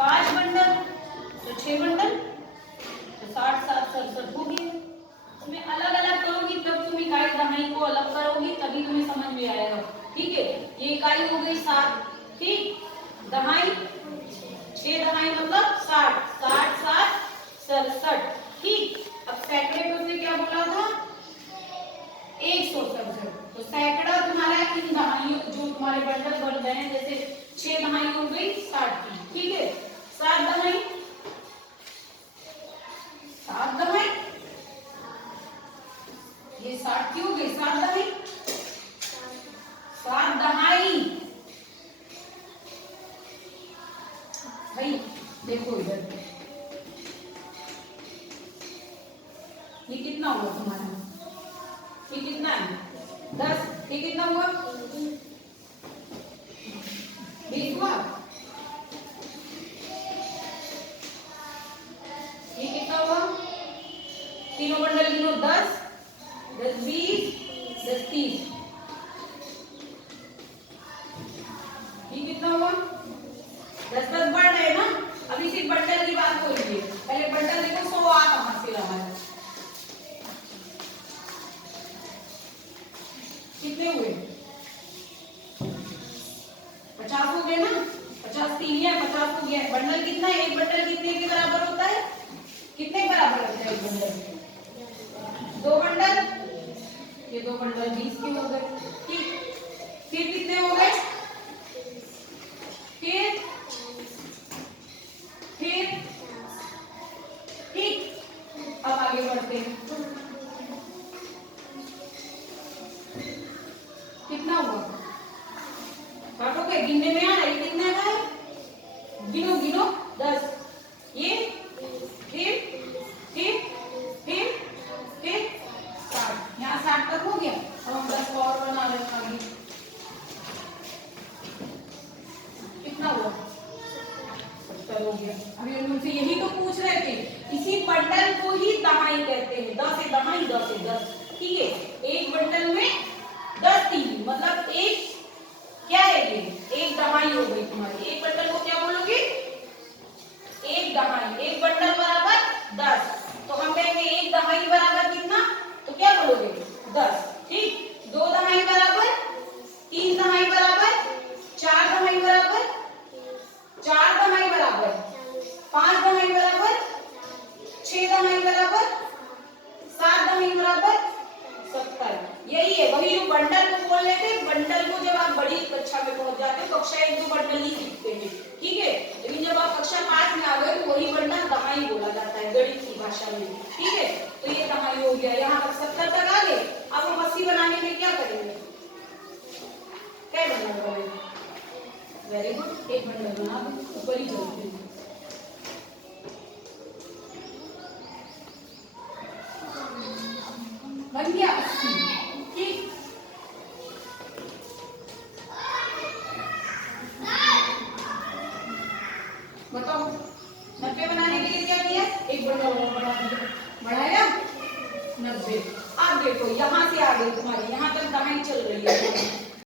5 bundle तो 6 bundle तो 60 7 67 हो गया। तुम्हें अलग अलग करोगी तब तुम इकाई दहाई को अलग करोगी तभी तुम्हें समझ में आएगा। ठीक है, ये इकाई हो गई 7। ठीक, दहाई 6 दहाई मतलब 60 60 7 67। ठीक, अब सैकड़े को उसने क्या बोला था 167। तो सैकड़ा तुम्हारा इन दहाइयों जो तुम्हारे बंडल बन गए हैं, जैसे 6 दहाई हो गई 60 की। ठीक है, 7 दहाई 7 दहाई ये 60 की हो गई 7 दहाई 7 दहाई। भाई देखो इधर ये कितना हुआ तुम्हारा, ये कितना है 10, ये कितना हुआ 20 हुआ, ये कितना हुआ तीनों बंडल गिनो 10 10 20 10 30, ये कितना हुआ 10 10 बढ़ रहे ना। अभी सिर्फ बंडल की बात हो रही है, पहले बंडल देखो 100 आ कहां से रहा है, कितने हुए 50 हो गए ना, 50 तीलियां 50 हो गया। बंडल कितना है, एक बंडल कितने के बराबर होता है, कितने बराबर होता है एक बंडल 2 बंडल, ये 2 बंडल 20 के हो गए। ठीक, फिर कितने हो गए, फिर ठीक, अब आगे बढ़ते हैं। कितना हुआ काटोगे, गिनने में आ रहा है कितना है, गिनो गिनो 10, ये फिर 60, यहाँ 60 तक हो गया। अब हम 10 और बना रहे हैं आगे, कितना हुआ 70 हो गया। अभी हम उनसे यही तो पूछ रहे थे, इसी बंडल को ही दहाई कहते हैं, 10 से दहाई 10 से 10। ठीक है, एक बंडल में 10 तीली मतलब एक क्या है, ये एक दहाई हो गई तुम्हारी। एक बंडल को क्या बोलोगे, एक दहाई, एक बंडल बराबर 10। तो हम कहेंगे एक दहाई बराबर कितना, तो क्या बोलोगे 10। ठीक, 2 दहाई बराबर 3 दहाई बराबर 4 दहाई बराबर 4 दहाई बराबर 5 दहाई बराबर 6 दहाई बराबर 7 दहाई बराबर 70। यही है, वही जो बंडल को बोल रहे थे। बंडल को जब आप बड़ी कक्षा में पहुंच जाते हो, कक्षा 1 2 बंडल ही सीखते हैं। ठीक है, लेकिन जब आप कक्षा 5 में आ गए तो वही बंडल दहाई बोला जाता है गणित की भाषा में। ठीक है, तो ये दहाई हो गया, यहाँ तक 70 तक आ गए। अब हम 80 बनाने में क्या करेंगे, क्या बंडल बनाएंगे, वेरी गुड, एक बंडल बना दो, ऊपर ही चलते हैं। बन गया 80। ठीक, बताओ 90 बनाने के लिए क्या किया, एक बंडल और बढ़ा दिया, बढ़ाया 90। अब देखो यहाँ से आ गई तुम्हारी, यहाँ तक दहाई चल रही है,